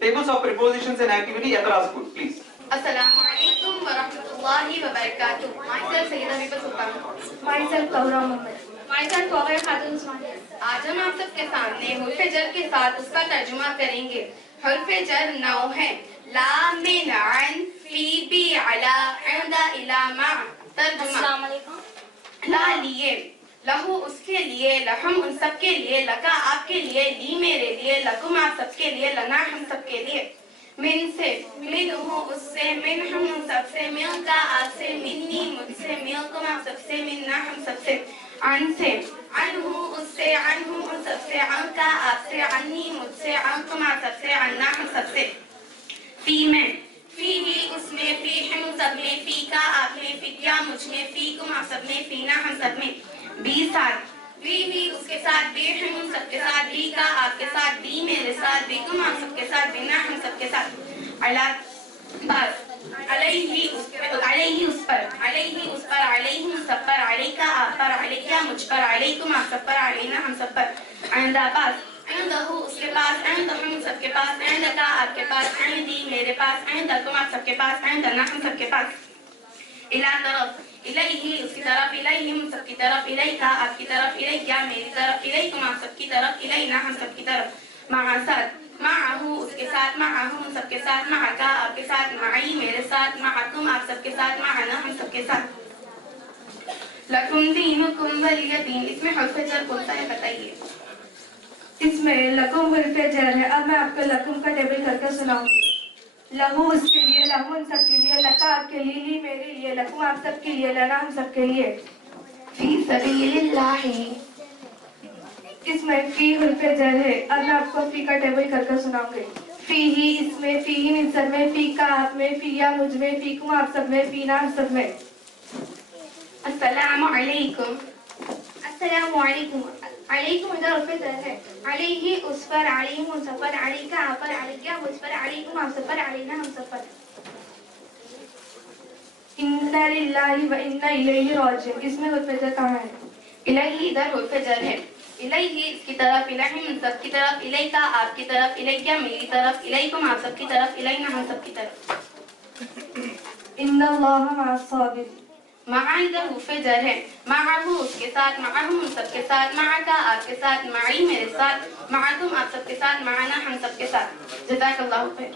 Tables of prepositions and activity, Iqra School, please. Assalamu alaikum wa rahmatullahi wa barakatuh. Myself Sayyida Biba Sultan. Myself Kaura Mohammed. Myself Fawaz Khatun Usmani. आज हम आप सबके सामने हुर्फ जर के साथ उसका तर्जुमा करेंगे। हुर्फ जर 9 है। ला मिन अन फी बी अला इंदा इला मा। तर्जुमा। अस्सलाम वालेकुम। ला लिए, लहू उसके लिए, लहम उन सब के लिए, लका आपके लिए, ली मेरे लिए, लकुम आप सबके लिए, लना हम सबके लिए। मिन से, मिन हूँ उससे, मिन हम उन सबसे, मिल का आपसे, मिन्नी मुझसे, मिल कुम आप सबसे, मिन्ना हम सबसे। अन से, अन हूँ उससे, अन हूँ उन सबसे, अन का आपसे, अन्नी मुझसे, अन कुम आप सबसे, अन्ना हम सबसे। फी में, फी ही उसमें, फी हम सब में, फी का आप में, फी क्या मुझ में, फी कुम आप सब में, फी ना हम सब में। बी साथ, बी ही उसके साथ, बी हम उन सबके साथ, बी का आपके साथ, बी मेरे साथ, बी तुम आप सबके साथ, बिना हम सबके साथ। अला बस, अलैहि उस पर, अलैहि उस पर, अलैहि उस पर, अलैहि उन सब पर, अलैका आप पर, अलैका मुझ पर, अलैकुम आप सब पर, अलैना हम सब पर। आइंदा पास, आइंदहु उसके पास, आइंदा हम सबके पास, आइंदा का आपके पास, आइंदी मेरे पास, आइंदा तुम आप सबके पास, आइंदा ना हम सबके पास। इला तरफ, इलैहि उसकी तरफ, इलैहिम सबकी तरफ, इलैका आपकी तरफ, इलैया मेरी तरफ, इलैकुम आप सबकी तरफ, इलैना हम सबकी तरफ। मआ साथ, माअहु उसके साथ, माअहुम सबके साथ, माअका आपके साथ, माई मेरे साथ, माअकुम आप सबके साथ, माअना हम सबके साथ। लकुम दीनुकुम वलिय दीन, इसमें हर्फ जर कौन सा है बताइए? इसमें लकुम हर्फ जर है। अब मैं आपको लकुम का टेबल करके सुनाऊंगी। लहू उसके लिए, लहू उन सबके लिए, लका आपके लिए, ली मेरे लिए, लकुम आप सबके लिए, लना हम सबके लिए। फी सबीलिल्लाह, इसमें फी हर्फ जर है। अब मैं आपको फी का टेबल करके सुनाऊंगी। फी ही इसमें, फी ही इन सब में, फी का आप में, फी या मुझ में, फी कुम आप सब में, फी ना हम सब में। अस्सलामु अलैकुम, अस्सलामु अलैकुम। अलैकुम इधर हर्फ जर है। अलैहि उस पर, अलैहिम उन सब पर, अलैका आप पर, अलैया मुझ पर, अलैकुम आप सब पर, अलैना हम सब पर। इन्ना लिल्लाहि व इन्ना इलैहि राजिऊन, इसमें हर्फ जर कहाँ है? इलैहि इधर हर्फ जर है। इलैहि इसकी तरफ, इलैहिम सबकी तरफ, इलैका आपकी तरफ, इलैया मेरी तरफ, इलैकुम आप सबकी तरफ, इलैना हम सबकी तरफ। इन्नल्लाह मअस साबिरीन, मआ इधर हर्फ जर है। मअहु उसके साथ, मअहुम सबके साथ, मअका आपके साथ, मई मेरे साथ, मअकुम आप सबके साथ, मअना हम सबके साथ। जज़ाकल्लाहु खैर।